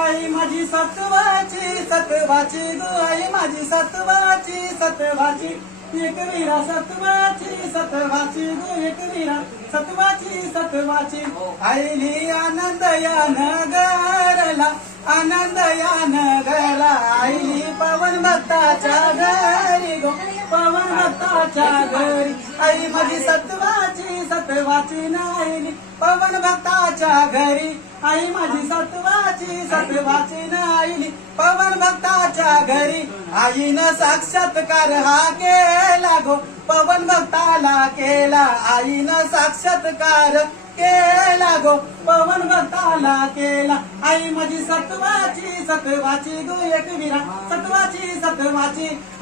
आई माझी सत्वाची गो आई माझी सत्वाची एकवीरा सत्वाची गो एकवीरा सत्वाची आईली आनंद या नगरला आईली पवन भक्ताच्या घरी गो पवन भक्ताच्या घरी आई माझी सत्वाची नाईली पवन भक्ताच्या घरी आई माझी सत्वाची नाईली पवन भक्ताच्या घरी आईनं साक्षात्कार हा केला गो पवन भक्ताला केला आईनं साक्षात्कार केला गो पवन भक्ताला केला आई माझी सत्वाची गो एकवीरा सत्वाची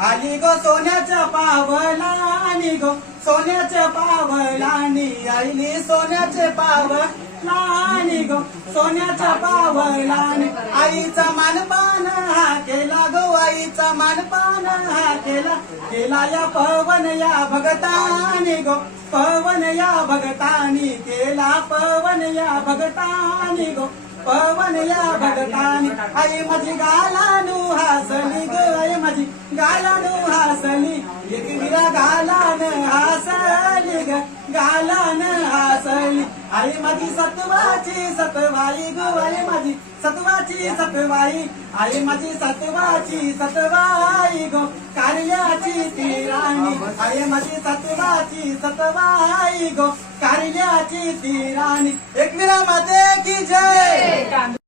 आली गो सोन्याच्या पावलानी गो सोन्याच्या पावलानी आईली सोन्याचे पावलानी गो सोन्याच्या पावलानी आईचा मानपान हा केला गो आईचा मानपान हा केला या पवन या भगतानी गो पवन या भगतानी केला पवन या भगतानी गो पवन या भगतानी आई माझी गालानु हासली ग आई माझी गालानु हासली एकवीरा गालान हासली ग गालान हासली आई माझी सत्वाई गो आई माझी सत्वाई आई माझी सत्वाई गो कार्याची ती राणी आई माझी सत्वाई गो कार्याची ती राणी एकवीरा माते की जय।